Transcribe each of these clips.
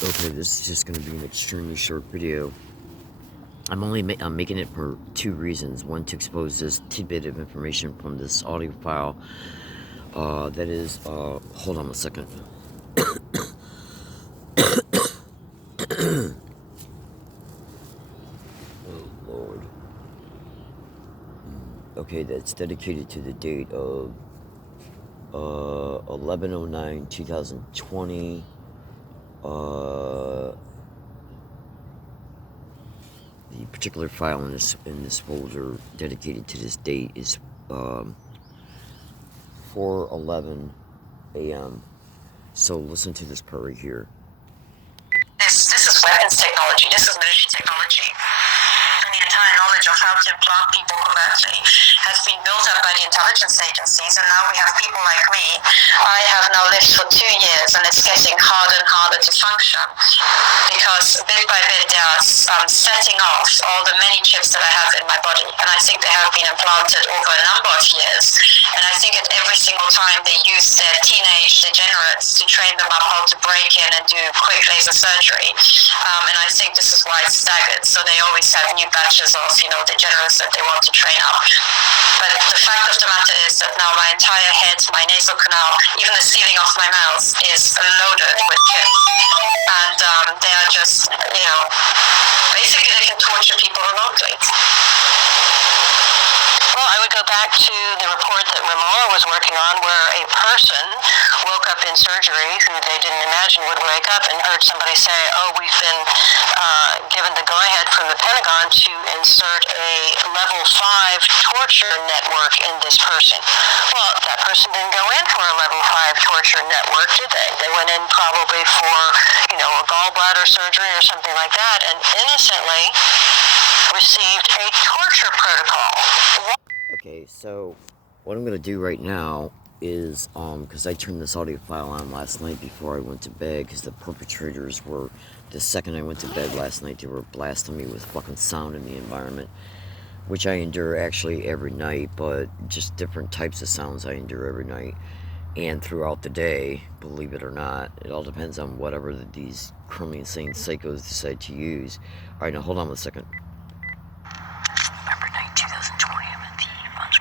Okay, this is just going to be an extremely short video. I'm making it for two reasons. One, to expose this tidbit of information from this audio file. That is, hold on a second. Oh, Lord. Okay, that's dedicated to the date of 11/09/2020. The particular file in this folder dedicated to this date is 4:11 a.m. So listen to this part right here. This is weapons technology. This is military technology. And the entire knowledge of how to implant people covertly has been built up by the intelligence agencies, and now we have people like me. I have now lived for 2 years, and it's getting harder and harder to function because bit by bit they are setting off all the many chips that I have in my body, and I think they have been implanted over a number of years. And I think at every single time they use their teenage degenerates to train them up how to break in and do quick laser surgery. And I think this is why it's staggered. So they always have new batches of, degenerates that they want to train up. But the fact of the matter is that now my entire head, my nasal canal, even the ceiling of my mouth is loaded with chips. And they are just, basically they can torture people remotely. Well, I would go back to the report that Ramola was working on, where a person woke up in surgery who they didn't imagine would wake up and heard somebody say, oh, we've been given the go-ahead from the Pentagon to insert a level 5 torture network in this person. Well, that person didn't go in for a level 5 torture network, did they? They went in probably for, a gallbladder surgery or something like that, and innocently received a torture protocol. Okay, so what I'm going to do right now is, because I turned this audio file on last night before I went to bed, because the perpetrators were, the second I went to bed last night, they were blasting me with fucking sound in the environment, which I endure actually every night, but just different types of sounds I endure every night and throughout the day, believe it or not. It all depends on whatever these criminally insane psychos decide to use. All right, now hold on a second. November 9, 2020, I'm at the Funds.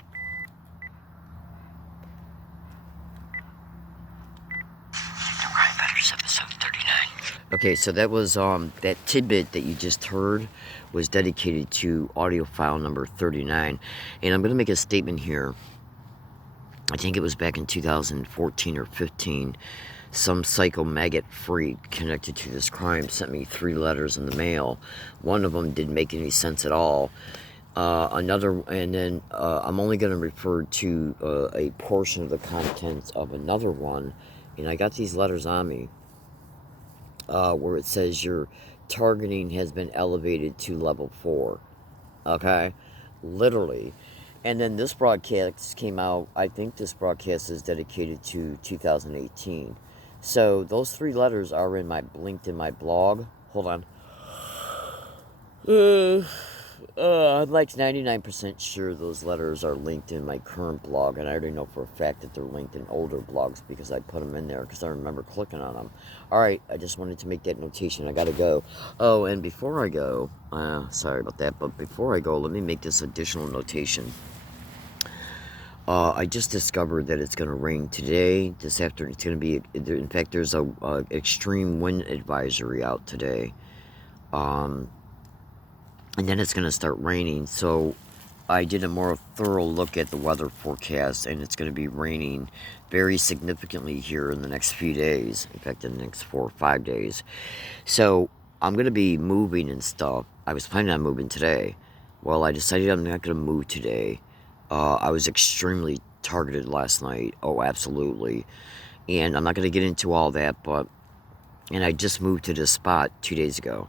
Crime Fighters episode 39. Okay, so that was, that tidbit that you just heard was dedicated to audio file number 39. And I'm going to make a statement here. I think it was back in 2014 or 15. Some psycho maggot freak connected to this crime sent me 3 letters in the mail. One of them didn't make any sense at all. Another, and then I'm only going to refer to a portion of the contents of another one. And I got these letters on me where it says your targeting has been elevated to level 4. Okay? Literally. And then this broadcast came out, I think this broadcast is dedicated to 2018. So those 3 letters are linked in my blog. Hold on. I'm like 99% sure those letters are linked in my current blog, and I already know for a fact that they're linked in older blogs because I put them in there because I remember clicking on them. Alright, I just wanted to make that notation. I gotta go. Oh, and before I go, sorry about that, but before I go, let me make this additional notation. I just discovered that it's going to rain today, this afternoon. It's going to be, in fact, there's a extreme wind advisory out today. And then it's going to start raining. So I did a more thorough look at the weather forecast, and it's going to be raining very significantly here in the next few days. In fact, in the next 4 or 5 days. So I'm going to be moving and stuff. I was planning on moving today. Well, I decided I'm not going to move today. I was extremely targeted last night. Oh, absolutely. And I'm not going to get into all that, but... And I just moved to this spot 2 days ago.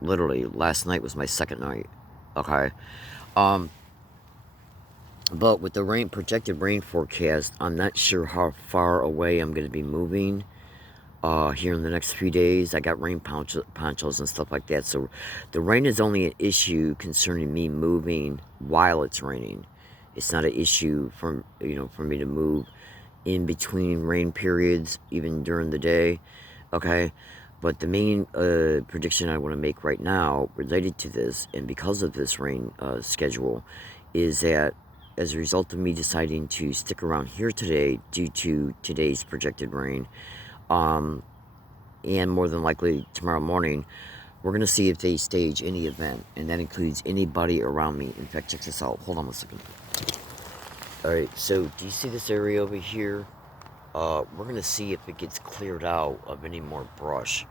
Literally, last night was my second night. Okay? But with the projected rain forecast, I'm not sure how far away I'm going to be moving here in the next few days. I got rain ponchos and stuff like that. So the rain is only an issue concerning me moving while it's raining. It's not an issue for me to move in between rain periods, even during the day. Okay? But the main prediction I want to make right now related to this, and because of this rain schedule, is that as a result of me deciding to stick around here today due to today's projected rain, and more than likely tomorrow morning, we're going to see if they stage any event, and that includes anybody around me. In fact, check this out. Hold on one second. Alright, so do you see this area over here? We're going to see if it gets cleared out of any more brush.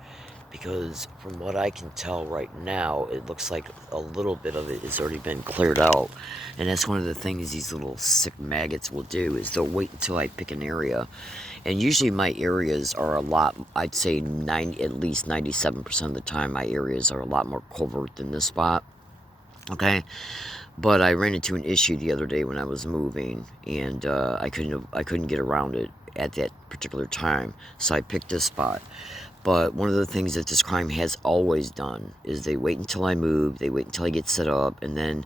Because from what I can tell right now, it looks like a little bit of it has already been cleared out. And that's one of the things these little sick maggots will do, is they'll wait until I pick an area. And usually my areas are a lot, I'd say at least 97% of the time, my areas are a lot more covert than this spot. Okay? But I ran into an issue the other day when I was moving, and I couldn't get around it at that particular time. So I picked this spot. But one of the things that this crime has always done is they wait until I move, they wait until I get set up, and then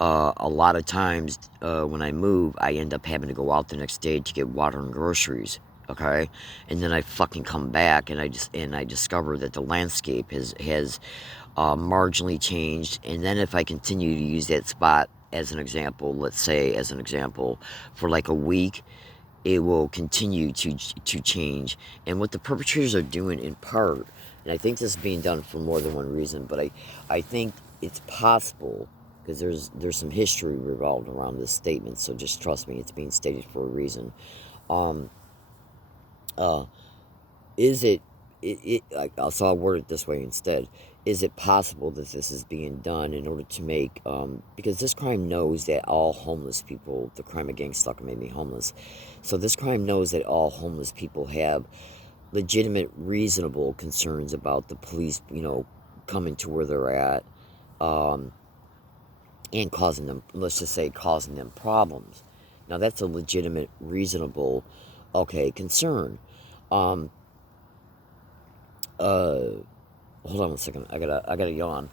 a lot of times when I move, I end up having to go out the next day to get water and groceries. Okay, and then I fucking come back and I discover that the landscape has marginally changed. And then if I continue to use that spot as an example, let's say as an example, for like a week, it will continue to change. And what the perpetrators are doing in part, and I think this is being done for more than one reason, but I think it's possible, because there's some history revolved around this statement, so just trust me, it's being stated for a reason. Is it so I'll word it this way instead. Is it possible that this is being done in order to make, because this crime knows that all homeless people, the crime of gang stalking made me homeless, so this crime knows that all homeless people have legitimate, reasonable concerns about the police, coming to where they're at, and causing them, let's just say, causing them problems. Now that's a legitimate, reasonable, concern. Hold on a second. I gotta yawn.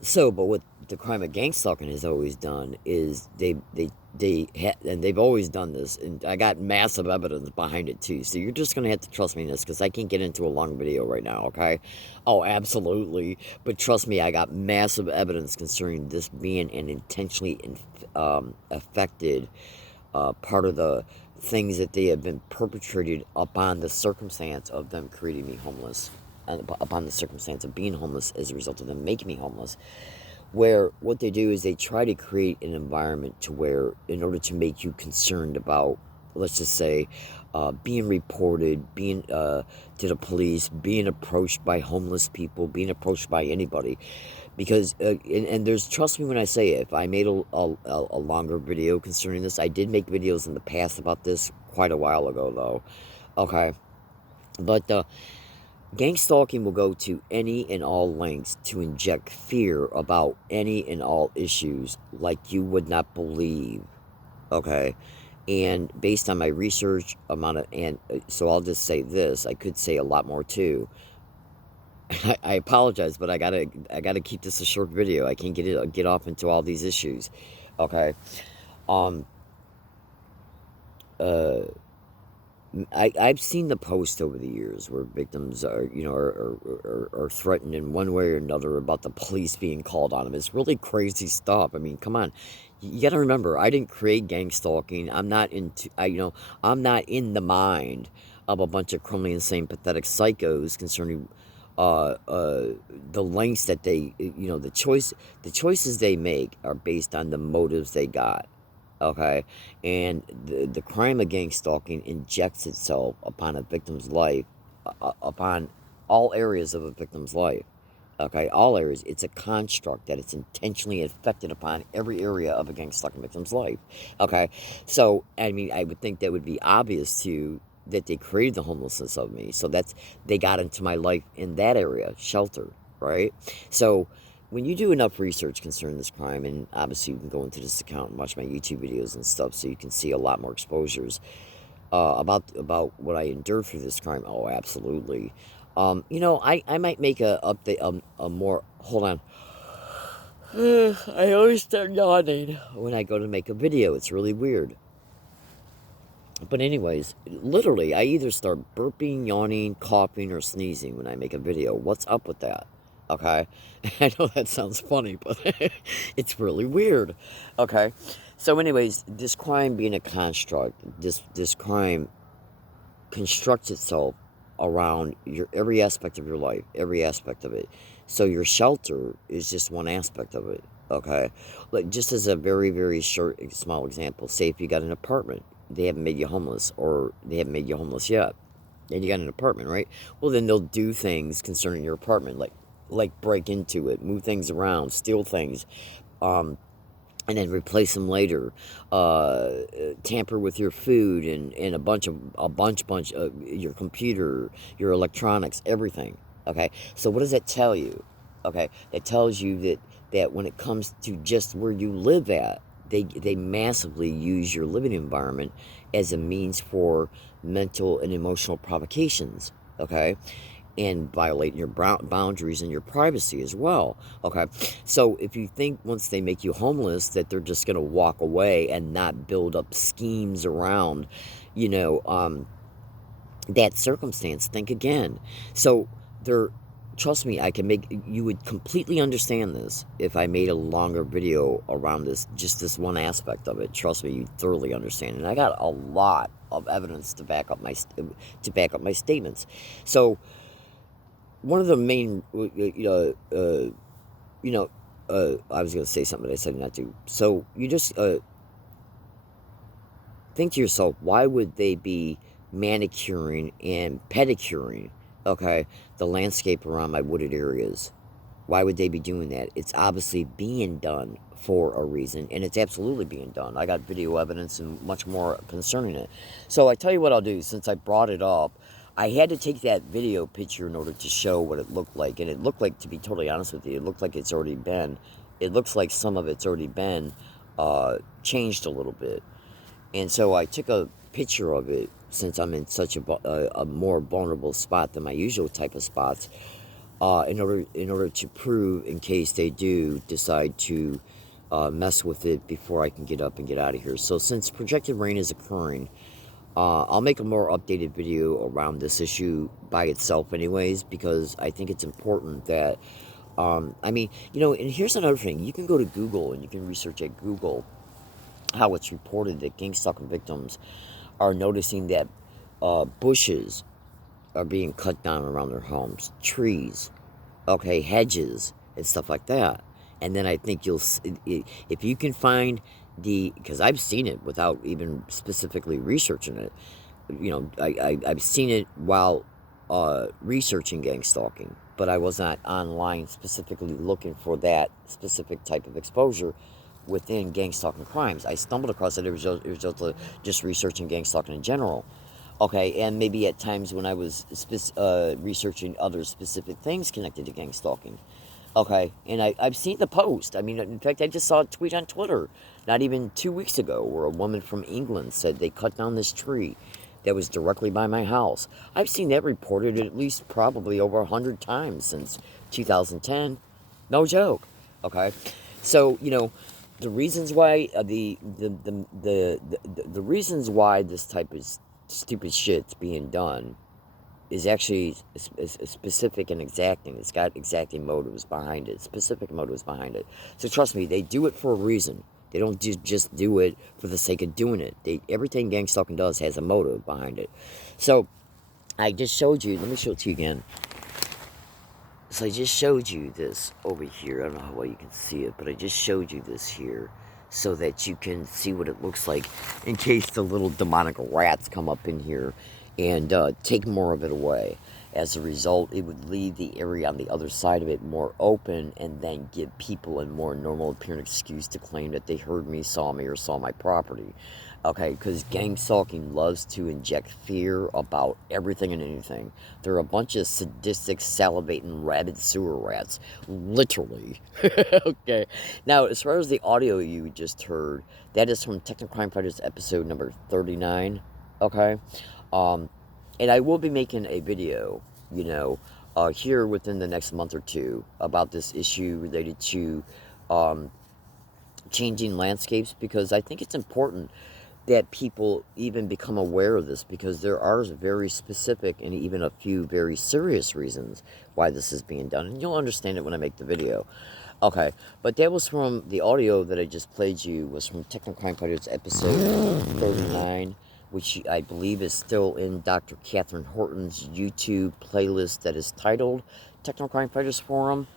So, but what the crime of gang stalking has always done is and they've always done this, and I got massive evidence behind it too. So you're just gonna have to trust me in this, because I can't get into a long video right now. Okay? Oh, absolutely. But trust me, I got massive evidence concerning this being an intentionally affected part of the things that they have been perpetrated upon the circumstance of them creating me homeless, and upon the circumstance of being homeless as a result of them making me homeless, where what they do is they try to create an environment to where, in order to make you concerned about, let's just say, being reported, being to the police, being approached by homeless people, being approached by anybody. Because, and there's, trust me when I say it, if I made a longer video concerning this, I did make videos in the past about this quite a while ago, though. Okay. But, gang stalking will go to any and all lengths to inject fear about any and all issues like you would not believe. Okay. And based on my research so I'll just say this, I could say a lot more too. I apologize, but I gotta keep this a short video. I can't get off into all these issues. Okay. I've seen the post over the years where victims are threatened in one way or another about the police being called on them. It's really crazy stuff. I mean, come on. You got to remember, I didn't create gang stalking. I'm not in the mind of a bunch of criminally insane, pathetic psychos concerning the lengths that they, the choices they make are based on the motives they got. Okay, and the crime of gang stalking injects itself upon a victim's life, upon all areas of a victim's life. Okay, all areas. It's a construct that it's intentionally affected upon every area of a gang stalking victim's life. Okay, so I mean, I would think that would be obvious to you that they created the homelessness of me. So they got into my life in that area, shelter, right? So when you do enough research concerning this crime, and obviously you can go into this account and watch my YouTube videos and stuff, so you can see a lot more exposures about what I endured through this crime. Oh, absolutely. I might make a update, a more, hold on. I always start yawning when I go to make a video. It's really weird. But anyways, literally, I either start burping, yawning, coughing, or sneezing when I make a video. What's up with that? Okay? I know that sounds funny, but it's really weird. Okay? So anyways, this crime being a construct, this crime constructs itself around your every aspect of your life, every aspect of it. So your shelter is just one aspect of it. Okay, like just as a very very short small example, say if you got an apartment, they haven't made you homeless, or they haven't made you homeless yet, and you got an apartment, right? Well, then they'll do things concerning your apartment, like break into it, move things around, steal things, um, and then replace them later, tamper with your food, and a bunch your computer, your electronics, everything. Okay, so what does that tell you? Okay, that tells you that when it comes to just where you live at, they massively use your living environment as a means for mental and emotional provocations. Okay, and violating your boundaries and your privacy as well. Okay, so if you think once they make you homeless that they're just going to walk away and not build up schemes around, you know, that circumstance, think again. So they're, trust me, I can make, you would completely understand this if I made a longer video around this, just this one aspect of it. Trust me, you thoroughly understand. And I got a lot of evidence to back up my statements. So one of the main, I was going to say something, but I said not to. So you just think to yourself, why would they be manicuring and pedicuring, okay, the landscape around my wooded areas? Why would they be doing that? It's obviously being done for a reason, and it's absolutely being done. I got video evidence and much more concerning it. So I tell you what I'll do, since I brought it up, I had to take that video picture in order to show what it looked like, and it looked like, to be totally honest with you, it looked like it looks like some of it's already been changed a little bit. And so I took a picture of it, since I'm in such a more vulnerable spot than my usual type of spots, in order to prove, in case they do decide to mess with it before I can get up and get out of here. So since projected rain is occurring, I'll make a more updated video around this issue by itself anyways, because I think it's important that, I mean, and here's another thing. You can go to Google and you can research at Google how it's reported that gang stalking victims are noticing that bushes are being cut down around their homes, trees, okay, hedges, and stuff like that. And then I think if you can find because I've seen it without even specifically researching it, I've seen it while researching gang stalking, but I was not online specifically looking for that specific type of exposure within gang stalking crimes. I stumbled across it. It was just researching gang stalking in general. Okay, and maybe at times when I was researching other specific things connected to gang stalking. Okay, and I've seen the post. I mean, in fact, I just saw a tweet on Twitter not even 2 weeks ago where a woman from England said they cut down this tree that was directly by my house. I've seen that reported at least probably over 100 times since 2010. No joke. Okay, so the reasons why the reasons why this type of stupid shit's being done is actually specific and exacting. It's got exacting motives behind it, specific motives behind it. So trust me, they do it for a reason. They don't just do it for the sake of doing it. Everything gang stalking does has a motive behind it. So I just showed you. Let me show it to you again. So I just showed you this over here. I don't know how well you can see it, but I just showed you this here so that you can see what it looks like in case the little demonic rats come up in here and take more of it away. As a result, it would leave the area on the other side of it more open and then give people a more normal appearing excuse to claim that they heard me, saw me, or saw my property. Okay, because gang stalking loves to inject fear about everything and anything. They're a bunch of sadistic, salivating, rabid sewer rats. Literally. Okay. Now, as far as the audio you just heard, that is from Techno Crime Fighters episode number 39. Okay? And I will be making a video, here within the next month or two about this issue related to changing landscapes, because I think it's important that people even become aware of this, because there are very specific and even a few very serious reasons why this is being done. And you'll understand it when I make the video. Okay, but that was from the audio that I just played you, was from Techno Crime Fighters episode 39, which I believe is still in Dr. Catherine Horton's YouTube playlist that is titled Techno Crime Fighters Forum.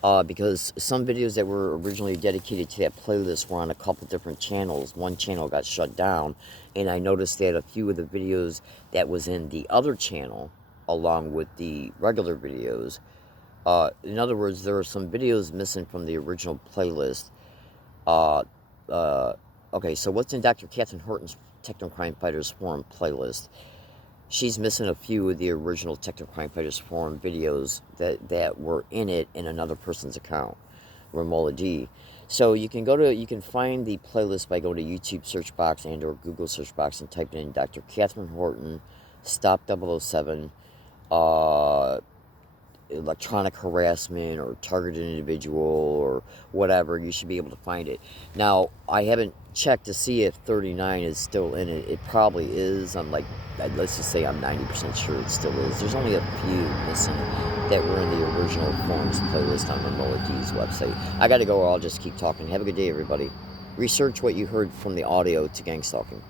Because some videos that were originally dedicated to that playlist were on a couple different channels. One channel got shut down, and I noticed that a few of the videos that was in the other channel, along with the regular videos, in other words, there are some videos missing from the original playlist. Okay, so what's in Dr. Catherine Horton's Techno Crime Fighters Forum playlist? She's missing a few of the original Techno Crime Fighters Forum videos that were in it in another person's account, Romola D. So you can find the playlist by going to YouTube search box and or Google search box and typing in Dr. Catherine Horton, Stop 007, electronic harassment or targeted individual or whatever. You should be able to find it. Now, I haven't checked to see if 39 is still in it. It probably is. I'm like, let's just say I'm 90% sure it still is. There's only a few missing that were in the original forums playlist on Romola D's website. I gotta go, or I'll just keep talking. Have a good day, everybody. Research what you heard from the audio to gang stalking.